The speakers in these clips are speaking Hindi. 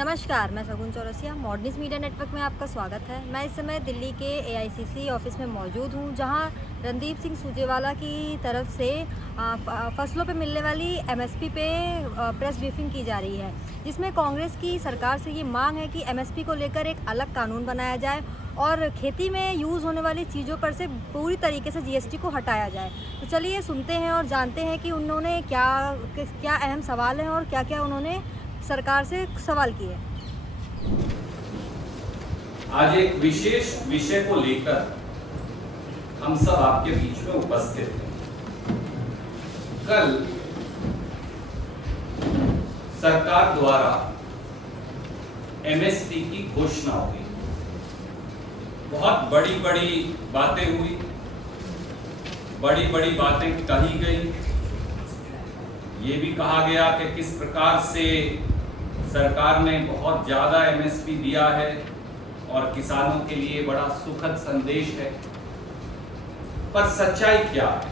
नमस्कार, मैं शगुन चौरसिया। मॉडर्निज़ मीडिया नेटवर्क में आपका स्वागत है। मैं इस समय दिल्ली के एआईसीसी ऑफिस में मौजूद हूँ, जहाँ रणदीप सिंह सुरजेवाला की तरफ से फसलों पे मिलने वाली एमएसपी पे प्रेस ब्रीफिंग की जा रही है, जिसमें कांग्रेस की सरकार से ये मांग है कि एमएसपी को लेकर एक अलग कानून बनाया जाए और खेती में यूज़ होने वाली चीज़ों पर से पूरी तरीके से जीएसटी को हटाया जाए। तो चलिए सुनते हैं और जानते हैं कि उन्होंने क्या अहम सवाल हैं और क्या-क्या उन्होंने सरकार से सवाल किए। आज एक विशेष विषय को लेकर हम सब आपके बीच में उपस्थित हैं। कल सरकार द्वारा एमएसपी की घोषणा हुई। बहुत बड़ी बड़ी बातें हुई, बड़ी बड़ी बातें कही गई। ये भी कहा गया कि किस प्रकार से सरकार ने बहुत ज़्यादा एमएसपी दिया है और किसानों के लिए बड़ा सुखद संदेश है। पर सच्चाई क्या है?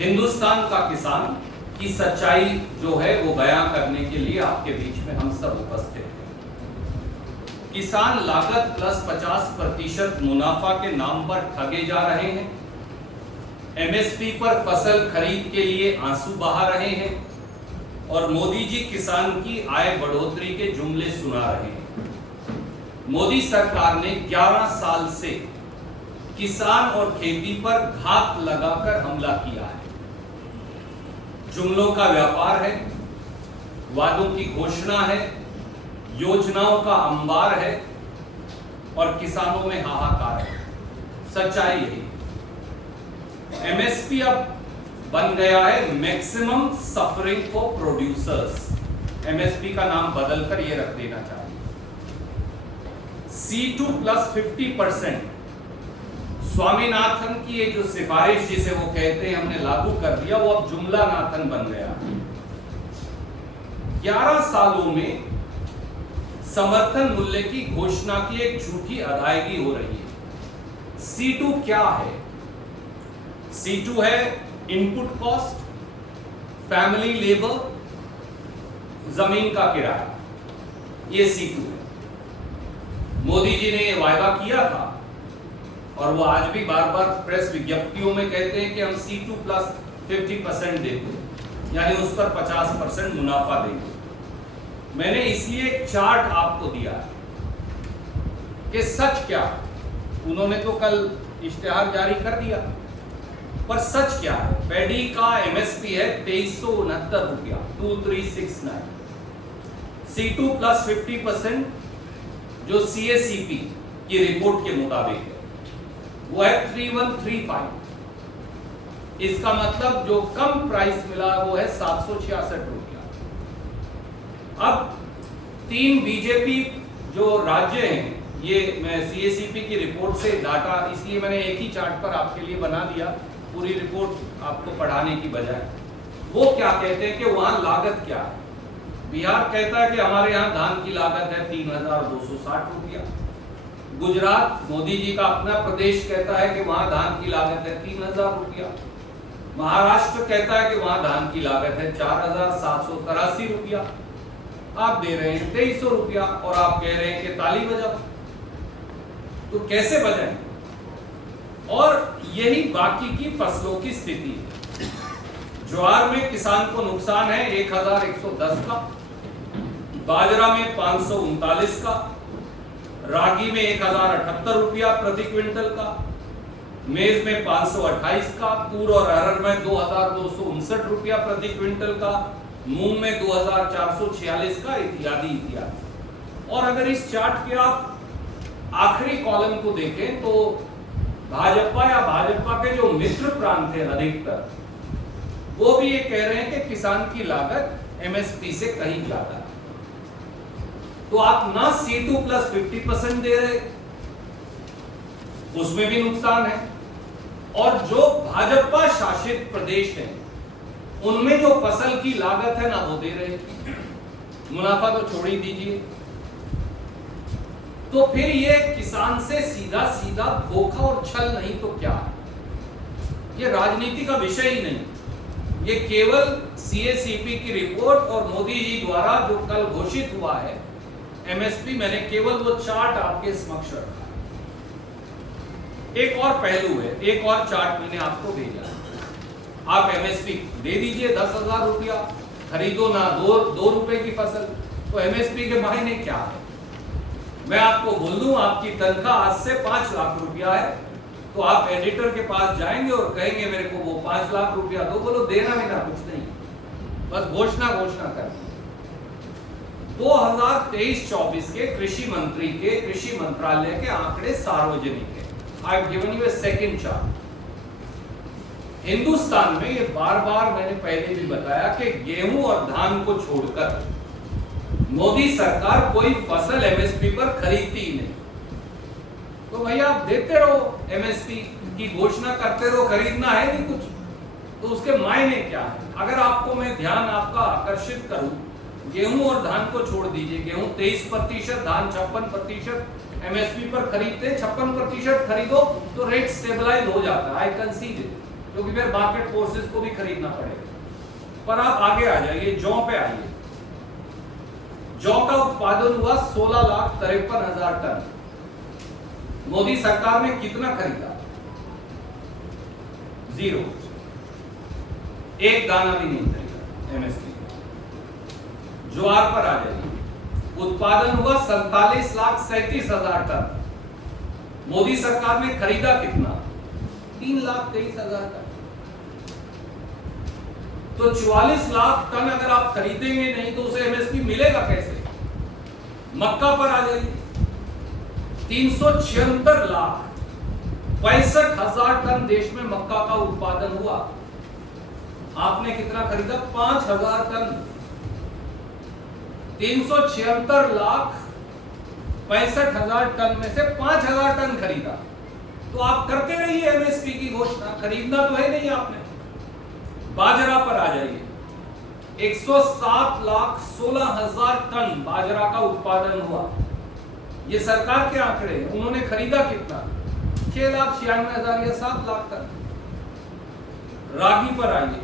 हिंदुस्तान का किसान की सच्चाई जो है वो बयां करने के लिए आपके बीच में हम सब उपस्थित हैं। किसान लागत प्लस 50% मुनाफा के नाम पर ठगे जा रहे हैं। एमएसपी पर फसल खरीद के लिए आंसू बहा रहे हैं और मोदी जी किसान की आय बढ़ोतरी के जुमले सुना रहे हैं। मोदी सरकार ने 11 साल से किसान और खेती पर घात लगाकर हमला किया है। जुमलों का व्यापार है, वादों की घोषणा है, योजनाओं का अंबार है और किसानों में हाहाकार है। सच्चाई यही। एमएसपी अब बन गया है maximum suffering for producers. MSP का नाम बदलकर ये रख देना चाहिए। C2 plus 50%। स्वामीनाथन की ये जो सिफारिश जिसे वो कहते हैं हमने लागू कर दिया, वो अब जुमला नाथन बन गया। 11 सालों में समर्थन मूल्य की घोषणा की एक झूठी अदायगी हो रही है। C2 क्या है? C2 है इनपुट कॉस्ट, फैमिली लेबर, जमीन का किराया। ये C2 है। मोदी जी ने ये वायदा किया था और वो आज भी बार बार प्रेस विज्ञप्तियों में कहते हैं कि हम C2 प्लस 50% देंगे, यानी उस पर 50% मुनाफा देंगे। मैंने इसलिए एक चार्ट आपको दिया है कि सच क्या। उन्होंने तो कल इश्तेहार जारी कर दिया, पर सच क्या है? पैडी का एमएसपी है 2369 रुपया, 2369। C2 प्लस 50% जो CACP की रिपोर्ट के मुताबिक है वो है 3135। इसका मतलब जो कम प्राइस मिला वो है 766 रुपया। अब 3 बीजेपी जो राज्य हैं, ये मैं CACP की रिपोर्ट से डाटा, इसलिए मैंने एक ही चार्ट पर आपके लिए बना दिया, पूरी रिपोर्ट आपको पढ़ाने की बजाय। वो क्या कहते हैं कि वहां लागत क्या है। बिहार कहता है कि हमारे यहाँ धान की लागत है 3260 रुपया। गुजरात, मोदी जी का अपना प्रदेश, कहता है कि वहां धान की लागत है 3000 रुपया। महाराष्ट्र कहता है कि वहां धान की लागत है 4783 रुपया। आप दे रहे हैं 2300 रुपया और आप कह रहे हैं कि ताली बजाओ। तो कैसे बजाएं? और यही बाकी की फसलों की स्थिति है। ज्वार में किसान को नुकसान है 1110 का, बाजरा में 539 का, रागी में 1078 रुपया प्रति क्विंटल का, मेज में 528 का, तूर और अरहर में 2259 रुपया प्रति क्विंटल का, मूंग में 2446 का, इत्यादि इत्यादि। और अगर इस चार्ट के आप आखिरी कॉलम को देखें तो भाजपा या भाजपा के जो मित्र प्रांत हैं अधिकतर, वो भी ये कह रहे हैं कि किसान की लागत एमएसपी से कहीं ज्यादा है। तो आप ना C2 प्लस 50% दे रहे, उसमें भी नुकसान है, और जो भाजपा शासित प्रदेश हैं उनमें जो फसल की लागत है ना वो दे रहे, मुनाफा तो छोड़ ही दीजिए। तो फिर ये किसान से सीधा सीधा धोखा और छल नहीं तो क्या है? ये राजनीति का विषय ही नहीं। ये केवल CACP की रिपोर्ट और मोदी जी द्वारा जो कल घोषित हुआ है MSP, मैंने केवल वो चार्ट आपके समक्ष रखा। एक और पहलू है, एक और चार्ट मैंने आपको भेजा। आप MSP दे दीजिए 10,000 रुपया, खरीदो ना 2 रुपए की फसल, तो MSP के मायने क्या है? मैं आपको बोल दूं, आपकी तनख्वाह आज से 5 लाख रुपया है, तो आप एडिटर के पास जाएंगे और कहेंगे मेरे को वो 5 लाख रुपया दो, बोलो देना बिना कुछ नहीं, बस घोषणा कर। 2023-24 के कृषि मंत्री के, कृषि मंत्रालय के आंकड़े सार्वजनिक है। I have given you a second chart. Hindustan में, ये बार बार मैंने पहले भी बताया कि गेहूं और धान को छोड़कर मोदी सरकार कोई फसल MSP पर खरीदती ही नहीं। तो भैया आप देते रहो, MSP की घोषणा करते रहो, खरीदना है नहीं कुछ, तो उसके मायने क्या है? अगर आपको मैं ध्यान आपका आकर्षित करूं, गेहूं और धान को छोड़ दीजिए, गेहूं 23%, धान 56% MSP पर खरीदते, 56% खरीदो तो रेट स्टेबलाइज हो जाता है। आई कंसीड इट, क्योंकि फिर मार्केट फोर्सेस को भी खरीदना पड़ेगा। पर आप आगे आ जाइए, जौ पे आइए। जौ का उत्पादन हुआ 16,53,000 टन। मोदी सरकार ने कितना खरीदा? 0, एक दाना भी नहीं खरीदा MSP। ज्वार पर आ जाइए, उत्पादन हुआ 47,37,000 टन। मोदी सरकार ने खरीदा कितना? 3,23,000 टन। तो 44 लाख टन अगर आप खरीदेंगे नहीं तो उसे MSP मिलेगा कैसे? मक्का पर आ जाइए, 376,65,000 टन देश में मक्का का उत्पादन हुआ। आपने कितना खरीदा? 5,000 टन। 376,65,000 टन में से 5,000 टन खरीदा। तो आप करते रहिए MSP की घोषणा, खरीदना तो है नहीं आपने। बाजरा पर आ जाइए, 107,16,000 टन बाजरा का उत्पादन हुआ। ये सरकार के आंकड़े हैं। उन्होंने खरीदा कितना? 6,96,000 या 7 लाख टन। रागी पर आइए,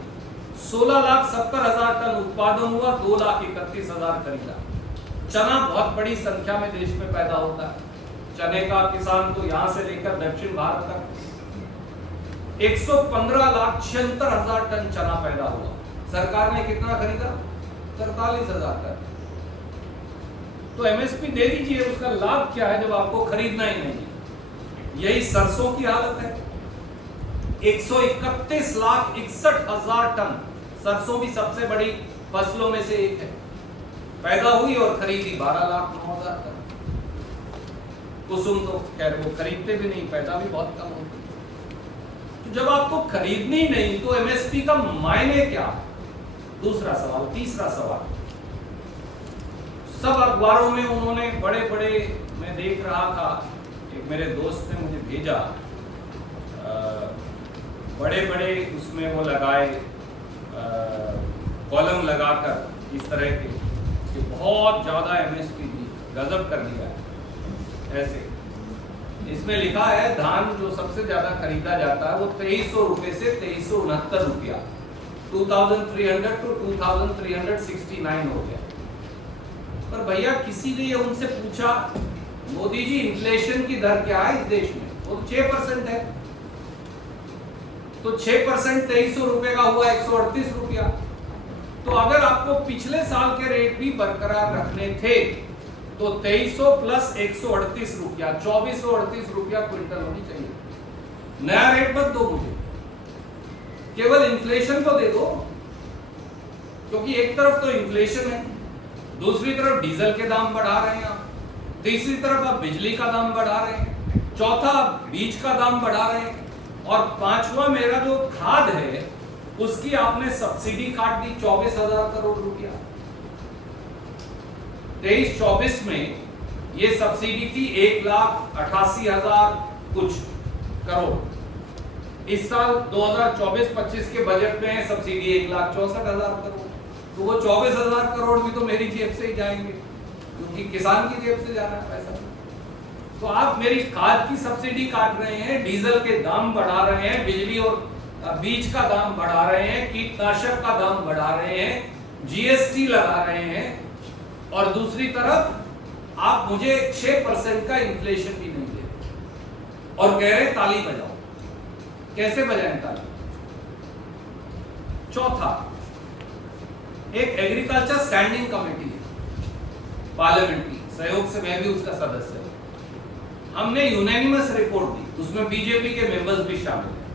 16,70,000 टन उत्पादन हुआ, 2,31,000 खरीदा। चना बहुत बड़ी संख्या में देश में पैदा होता है। चने का किसान तो यहां से लेकर दक्षिण भारत तक 115,76,000 टन चना पैदा हुआ। सरकार ने कितना खरीदा? 43,000 टन। तो MSP दे दीजिए, उसका लाभ क्या है जब आपको खरीदना ही नहीं है? यही सरसों की हालत है। 131,61,000 टन, सरसों भी सबसे बड़ी फसलों में से एक है, पैदा हुई और खरीदी 12,09,000 टन। कुसुम तो खैर वो खरीदते भी नहीं, पैदा भी बहुत कम होती। तो जब आपको खरीदनी नहीं तो MSP का मायने क्या? दूसरा सवाल। तीसरा सवाल, सब अखबारों में उन्होंने बड़े बड़े, मैं देख रहा था, एक मेरे दोस्त ने मुझे भेजा, बड़े बड़े उसमें वो लगाए, कॉलम लगाकर इस तरह के कि बहुत ज्यादा MSP दी, गजब कर दिया है। ऐसे इसमें लिखा है धान जो सबसे ज्यादा खरीदा जाता है वो 2300 रुपए से 2369 रुपया, 2300 to 2369 हो गया। पर भैया किसी ने ये उनसे पूछा, मोदी जी इन्फ्लेशन की दर क्या है इस देश में? वो 6% है। तो 6% 2300 रुपए का हुआ 138 रुपया। तो अगर आपको पिछले साल के रेट भी बरकरार रखने थे तो 2300 प्लस 138 रुपया, 2438 रुपया क्विंटल होनी चाहिए। नया रेट मत दो मुझे, केवल इन्फ्लेशन तो दे दो, क्योंकि एक तरफ तो इन्फ्लेशन है, दूसरी तरफ डीजल के दाम बढ़ा रहे हैं आप, तीसरी तरफ आप बिजली का दाम बढ़ा रहे हैं, चौथा बीज का दाम बढ़ा रहे हैं, और पांचवा मेरा जो खाद है उसकी आपने सब्सिडी काट दी 24,000 करोड़ रुपया। 23-24 में ये सब्सिडी थी 1,88,000 कुछ करोड़। इस साल 2024-25 के बजट में सब्सिडी 1,64,000 करोड़। तो वो 24,000 करोड़ भी तो मेरी जेब से ही जाएंगे, क्योंकि किसान की जेब से जाना है पैसा। तो आप मेरी खाद की सब्सिडी काट रहे हैं, डीजल के दाम बढ़ा रहे हैं, बिजली और बीज का दाम बढ़ा रहे हैं, कीटनाशक का दाम बढ़ा रहे हैं, जीएसटी लगा रहे हैं, और दूसरी तरफ आप मुझे 6% का इन्फ्लेशन भी नहीं दे रहे और कह रहे हैं ताली बजाओ। कैसे बजाएं ताली? चौथा, एक एग्रीकल्चर स्टैंडिंग कमेटी है पार्लियामेंट्री, सहयोग से मैं भी उसका सदस्य हूं। हमने यूनानिमस रिपोर्ट दी, उसमें बीजेपी के मेंबर्स भी शामिल हैं।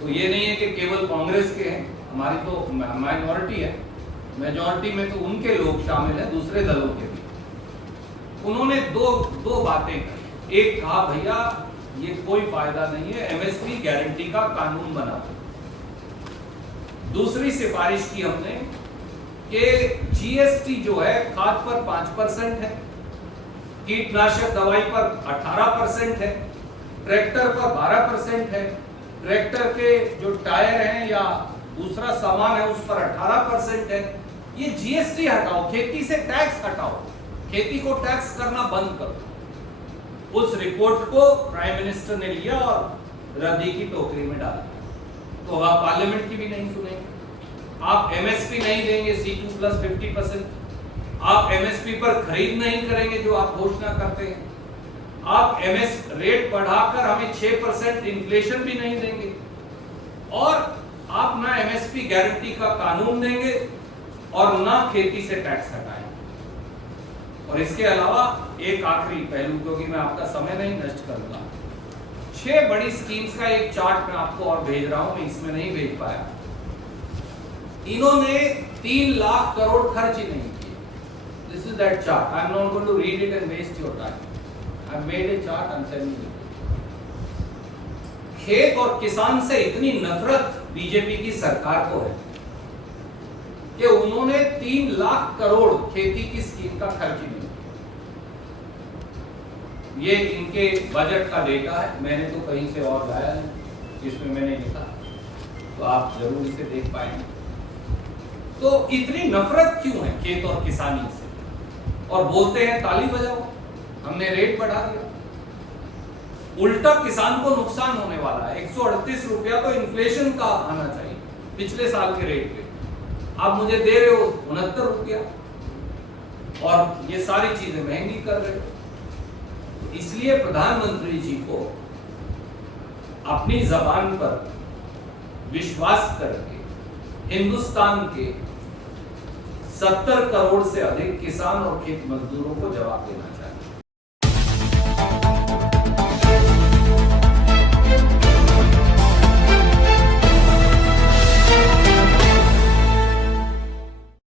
तो ये नहीं है कि केवल कांग्रेस के हैं, हमारी तो माइनॉरिटी है, मेजॉरिटी में तो उनके लोग शामिल हैं, दूसरे दलों के भी। उन्होंने दो बातें कही। एक कहा भैया ये कोई फायदा नहीं है, एमएसपी गारंटी का कानून बना। दूसरी सिफारिश की हमने कि जीएसटी जो है खाद पर 5% है, कीटनाशक दवाई पर 18% है, ट्रैक्टर पर 12% है, ट्रैक्टर के जो टायर हैं या दूसरा सामान है उस पर 18% है। ये जीएसटी हटाओ, खेती से टैक्स हटाओ, खेती को टैक्स करना बंद करो। उस रिपोर्ट को प्राइम मिनिस्टर ने लिया और रद्दी की टोकरी में डाल दिया। तो आप पार्लियामेंट की भी नहीं सुनेंगे। आप एमएसपी नहीं देंगे C2 प्लस 50%, आप एमएसपी पर खरीद नहीं करेंगे जो आप घोषणा करते हैं, आप एमएस रेट बढ़ाकर हमें 6% इन्फ्लेशन भी नहीं देंगे, और आप ना एमएसपी गारंटी का कानून देंगे और ना खेती से टैक्स हटाएंगे। और इसके अलावा एक आखिरी पहलू, क्योंकि मैं आपका समय नहीं नष्ट करूंगा, 6 बड़ी स्कीम्स का एक चार्ट मैं आपको और भेज रहा हूं, मैं इसमें नहीं भेज पाया। इन्होंने 3 लाख करोड़ खर्च ही नहीं किए। This is that chart, I am not going to read it and waste your time. I made a chart, I am sending it. खेत और किसान से इतनी नफरत बीजेपी की सरकार को है कि उन्होंने 3 लाख करोड़ खेती की स्कीम का खर्च ही नहीं किया। ये इनके बजट का डेटा है, मैंने तो कहीं से और लाया है, इसमें मैंने लिखा, तो आप जरूर इसे देख पाएंगे। तो इतनी नफरत क्यों है खेत और किसानी से? और बोलते हैं ताली बजाओ, हमने रेट बढ़ा दिया। उल्टा किसान को नुकसान होने वाला है। 138 रुपया तो इन्फ्लेशन का आना चाहिए पिछले साल के रेट पे, आप मुझे दे रहे हो 69 रुपया, और ये सारी चीजें महंगी कर रहे हो। तो इसलिए प्रधानमंत्री जी को अपनी जबान पर विश्वास करके हिंदुस्तान के 70 करोड़ से अधिक किसान और खेत मजदूरों को जवाब देना है।